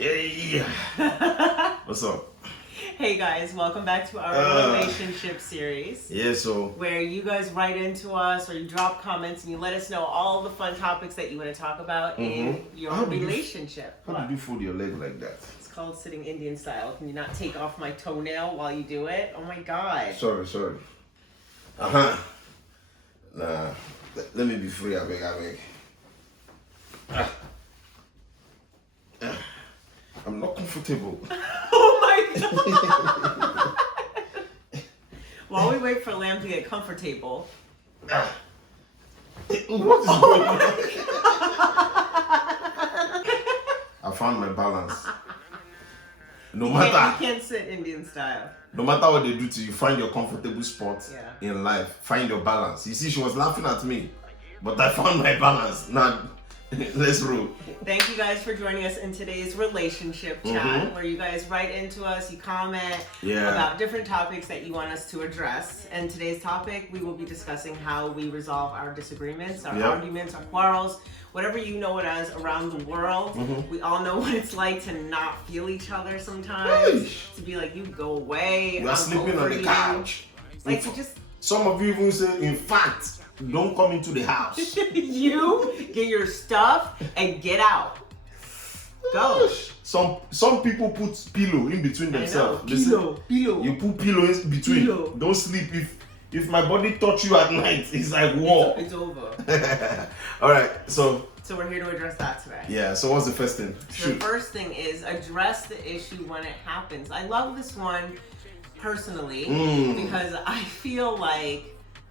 Yeah. What's up? Hey guys, welcome back to our relationship series. Yeah, so where you guys write into us or you drop comments and you let us know all the fun topics that you want to talk about in your relationship. How did you fold your leg like that? It's called sitting Indian style. Can you not take off my toenail while you do it? Oh my god. Sorry. Nah, let me be free, I beg. I'm not comfortable. Oh my god. While we wait for Lamb to get comfortable. What is going on? I found my balance. You can't sit Indian style. No matter what they do to you, find your comfortable spot in life. Find your balance. You see, she was laughing at me, but I found my balance. Now, let's roll. Thank you guys for joining us in today's relationship chat, where you guys write into us, you comment about different topics that you want us to address. And today's topic, we will be discussing how we resolve our disagreements, our arguments, our quarrels, whatever you know it as around the world. We all know what it's like to not feel each other sometimes. To be like, you go away. You are sleeping on the couch. Like, to just... Some of you even say, in fact, don't come into the house. You get your stuff and get out. Go. Some people put pillow in between themselves. Pillow. You put pillow in between. Pillow. Don't sleep. If my body touch you at night, it's like war. It's over. All right. So we're here to address that today. Yeah. So what's the first thing? The first thing is address the issue when it happens. I love this one personally because I feel like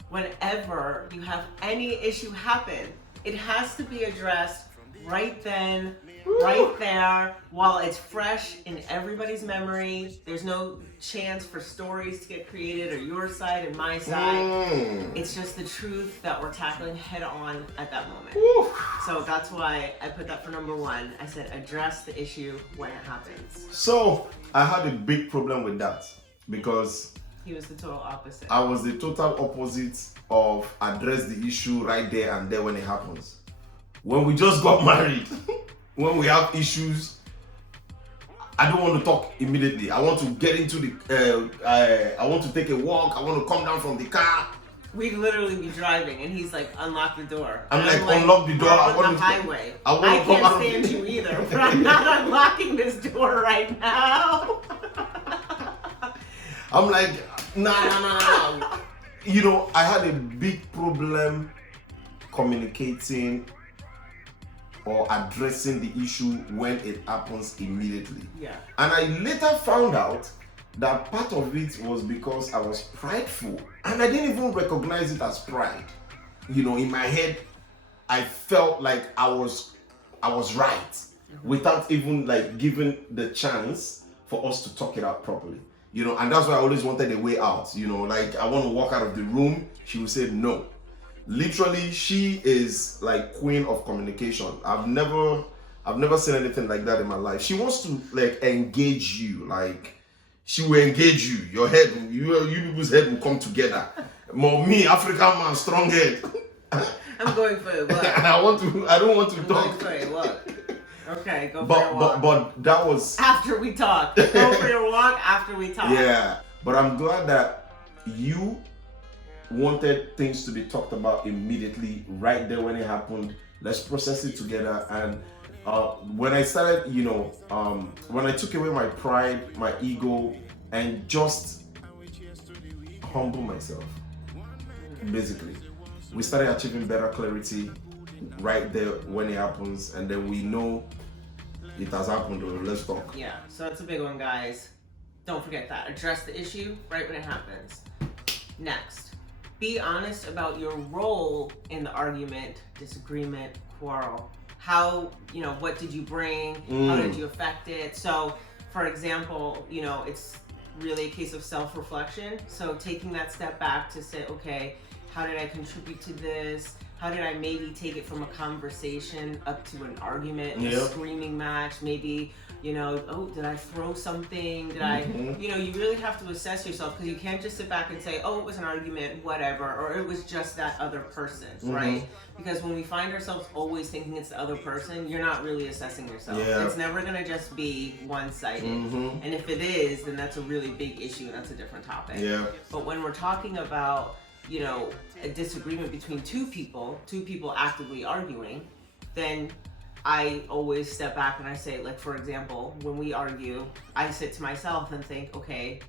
whenever you have any issue happen, it has to be addressed right then, right there, while it's fresh in everybody's memory. There's no chance for stories to get created, or your side and my side. It's just the truth that we're tackling head on at that moment. So that's why I put that for number one. I said address the issue when it happens. So I had a big problem with that because he was the total opposite. I was the total opposite of address the issue right there and there when it happens. When we just got married, when we have issues, I don't want to talk immediately. I want to get into the, I want to take a walk. I want to come down from the car. We'd literally be driving and he's like, unlock the door. I'm like, unlock the door. I want the highway. I can't stand you either, but I'm not unlocking this door right now. I'm like, nah. You know, I had a big problem communicating or addressing the issue when it happens immediately. Yeah. And I later found out that part of it was because I was prideful. And I didn't even recognize it as pride. You know, in my head, I felt like I was right without even like giving the chance for us to talk it out properly. You know, and that's why I always wanted a way out. You know, like I want to walk out of the room. She would say no. Literally, she is like queen of communication. I've never seen anything like that in my life. She wants to like engage you. Like she will engage you. Your head, you people's head will come together. More me, African man, strong head. I'm going for a walk. I don't want to talk. Going for a walk. Okay, go for your walk. But that was after we talk. Go for your walk after we talk. Yeah, but I'm glad that you wanted things to be talked about immediately, right there when it happened. Let's process it together. And when I started, you know, when I took away my pride, my ego, and just humble myself, basically, we started achieving better clarity right there when it happens, and then we know it has happened. Let's talk. Yeah, so that's a big one, guys. Don't forget that. Address the issue right when it happens. Next, be honest about your role in the argument, disagreement, quarrel. How, you know, what did you bring? How did you affect it? So, for example, you know, it's really a case of self-reflection. So taking that step back to say, okay, how did I contribute to this? How did I maybe take it from a conversation up to an argument, a screaming match, maybe You know, oh, did I throw something? Did I, you know, you really have to assess yourself, because you can't just sit back and say, oh, it was an argument, whatever, or it was just that other person, right? Because when we find ourselves always thinking it's the other person, you're not really assessing yourself. Yeah. It's never going to just be one-sided. And if it is, then that's a really big issue, and that's a different topic. Yeah. But when we're talking about, you know, a disagreement between two people actively arguing, then I always step back and I say, like, for example, when we argue, I sit to myself and think, okay,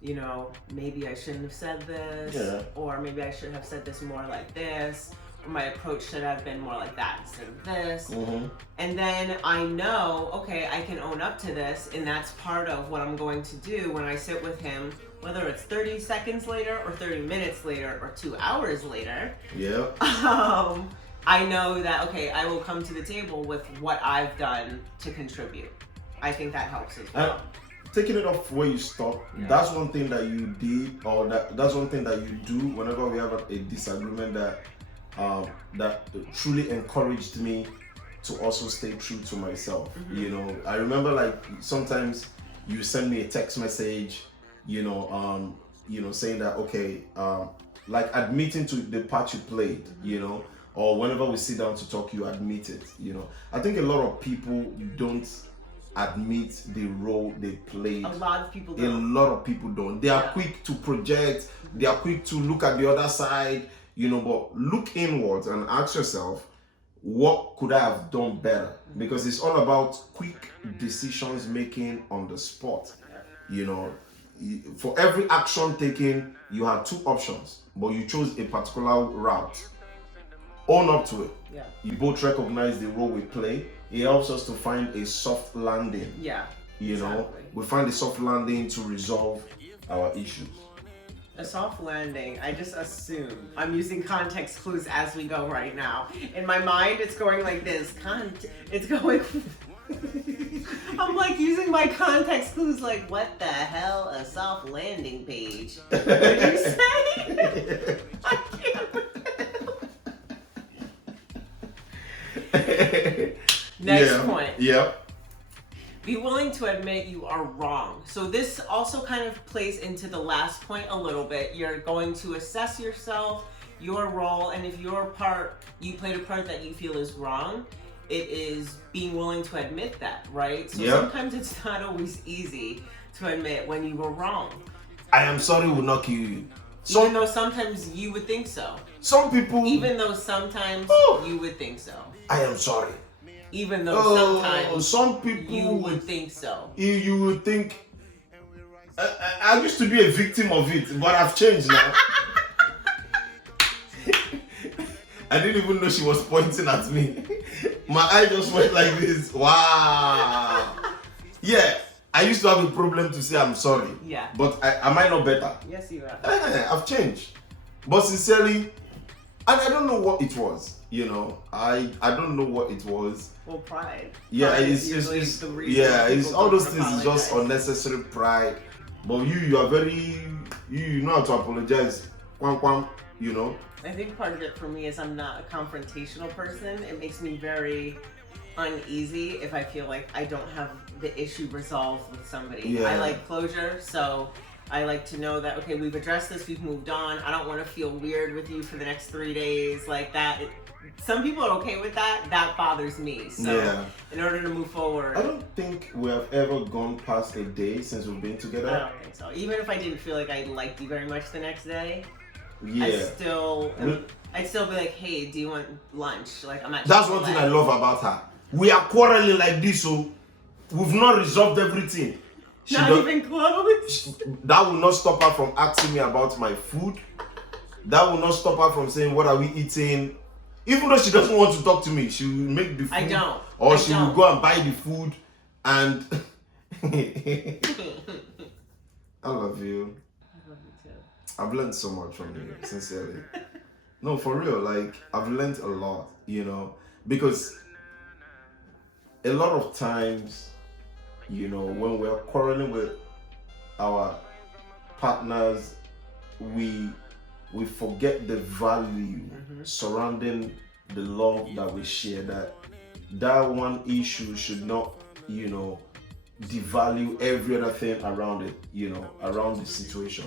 you know, maybe I shouldn't have said this, or maybe I should have said this more like this, or my approach should have been more like that instead of this. And then I know, okay, I can own up to this, and that's part of what I'm going to do when I sit with him, whether it's 30 seconds later or 30 minutes later or 2 hours later. Yeah. I know that, okay, I will come to the table with what I've done to contribute. I think that helps as well. Taking it off where you stop, that's one thing that you did, or that's one thing that you do whenever we have a disagreement that truly encouraged me to also stay true to myself. You know, I remember, like, sometimes you send me a text message, you know, saying that, okay, like admitting to the part you played, you know, or whenever we sit down to talk, you admit it, you know. I think a lot of people don't admit the role they played. A lot of people don't. A lot of people don't. They are quick to project, they are quick to look at the other side, you know, but look inwards and ask yourself, what could I have done better? Because it's all about quick decisions making on the spot. You know, for every action taken, you had two options, but you chose a particular route. Own up to it. Yeah. You both recognize the role we play. It helps us to find a soft landing. Yeah. You know, we find a soft landing to resolve our issues. A soft landing, I just assume. I'm using context clues as we go right now. In my mind, it's going like this. It's going... I'm like using my context clues like, what the hell? A soft landing page. What did you say? I can't... Next point. Yep. Be willing to admit you are wrong. So this also kind of plays into the last point a little bit. You're going to assess yourself, your role, and if you played a part that you feel is wrong, it is being willing to admit that, right? So sometimes it's not always easy to admit when you were wrong. I am sorry will not kill you. Even though sometimes you would think so. Some people... Even though sometimes you would think so. I am sorry. Even though sometimes some people you would think so. You would think... I used to be a victim of it, but I've changed now. I didn't even know she was pointing at me. My eye just went like this. Wow. Yeah, I used to have a problem to say I'm sorry. Yeah. But am I not better? Yes, you have. I've changed. But sincerely, and I don't know what it was. You know, I don't know what it was. Well, pride. Yeah, pride it's the reason. Yeah, it's all those things is just unnecessary pride. But you are very, you know how to apologize. Quam quam, you know. I think part of it for me is I'm not a confrontational person. It makes me very uneasy if I feel like I don't have the issue resolved with somebody. Yeah. I like closure, so I like to know that, okay, we've addressed this, we've moved on. I don't want to feel weird with you for the next 3 days like that. Some people are okay with that. That bothers me. So in order to move forward. I don't think we have ever gone past a day since we've been together. I don't think so. Even if I didn't feel like I liked you very much the next day, yeah. I'd still be like, hey, do you want lunch? Like, I'm at That's one thing I love about her. We are quarreling like this, so we've not resolved everything. Even close. That will not stop her from asking me about my food. That will not stop her from saying, what are we eating? Even though she doesn't want to talk to me, she will make the food. I don't. Or she will go and buy the food and... I love you. I love you too. I've learned so much from you, sincerely. No, for real, like, I've learned a lot, you know, because a lot of times, you know, when we're quarreling with our partners, we forget the value surrounding the love that we share, that one issue should not, you know, devalue every other thing around it, around the situation.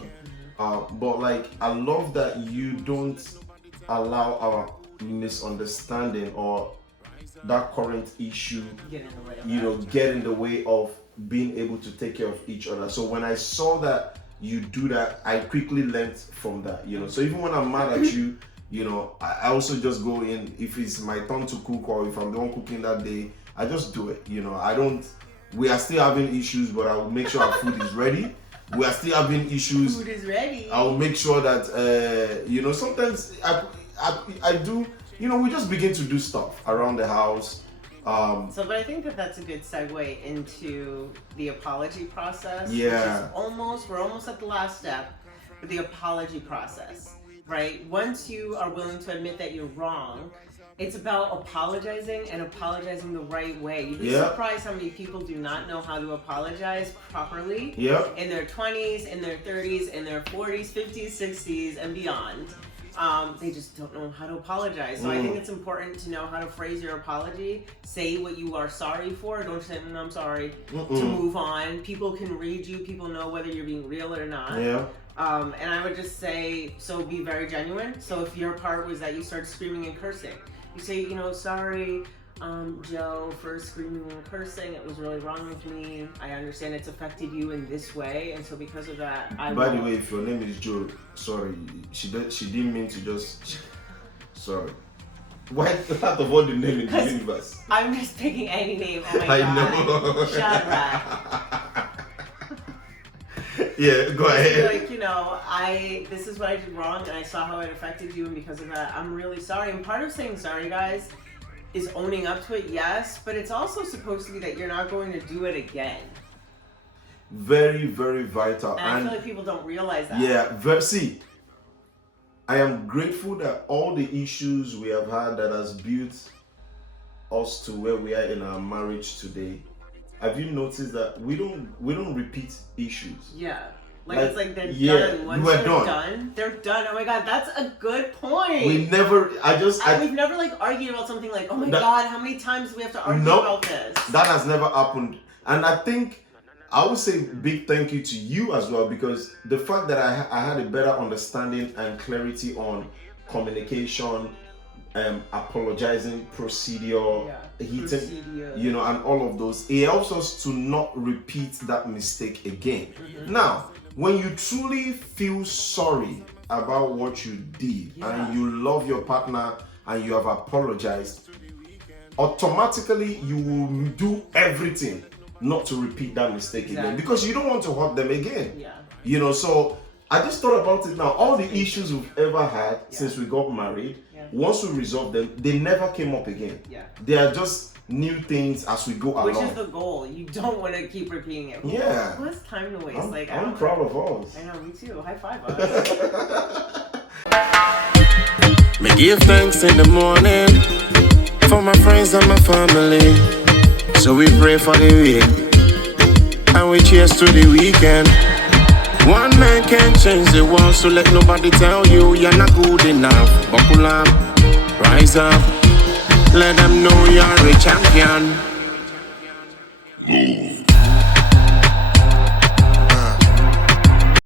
But like, I love that you don't allow our misunderstanding or that current issue, get in the way of being able to take care of each other. So when I saw that you do that, I quickly learned from that, So even when I'm mad at you, I also just go in. If it's my turn to cook or if I'm the one cooking that day, I just do it. We are still having issues, but I will make sure our food is ready. We are still having issues. Food is ready. I will make sure that, sometimes I do, we just begin to do stuff around the house. But I think that's a good segue into the apology process. Yeah. We're almost at the last step, but the apology process, right? Once you are willing to admit that you're wrong, it's about apologizing and apologizing the right way. You'd be surprised how many people do not know how to apologize properly in their 20s, in their 30s, in their 40s, 50s, 60s, and beyond. They just don't know how to apologize. So I think it's important to know how to phrase your apology. Say what you are sorry for. Don't say, I'm sorry, to move on. People can read you. People know whether you're being real or not. Yeah. And I would just say, so be very genuine. So if your part was that you started screaming and cursing, you say, sorry, Joe, for screaming and cursing. It was really wrong with me. I understand it's affected you in this way, and so because of that, By the way, if your name is Joe, sorry, she didn't mean to just. Sorry. Why out of all the name in the universe? I'm just picking any name. Oh my God. Know. Shadrach. Yeah, go ahead. This is what I did wrong, and I saw how it affected you, and because of that, I'm really sorry. And part of saying sorry, guys, is owning up to it, yes, but it's also supposed to be that you're not going to do it again. Very, very vital. And I feel like people don't realize that. Yeah, see, I am grateful that all the issues we have had that has built us to where we are in our marriage today. Have you noticed that we don't repeat issues? Yeah. It's like they're done. Once they're done, they're done. Oh my God, that's a good point. We've never argued about something like, oh my God, how many times do we have to argue about this? That has never happened. And I think I would say big thank you to you as well, because the fact that I had a better understanding and clarity on communication, apologizing procedure, and all of those, it helps us to not repeat that mistake again. Now, when you truly feel sorry about what you did and you love your partner and you have apologized, automatically you will do everything not to repeat that mistake again, because you don't want to hurt them again. So I just thought about it now. All the issues we've ever had since we got married, once we resolved them, they never came up again. They are just new things as we go along. Which is the goal. You don't want to keep repeating it. Yeah. What's time to waste? I'm proud of us. I know, me too. High five us. Me give thanks in the morning for my friends and my family. So we pray for the week and we cheers to the weekend. One man can't change the world, so let nobody tell you you're not good enough. Buckle up, rise up, let them know you're a champion. Move.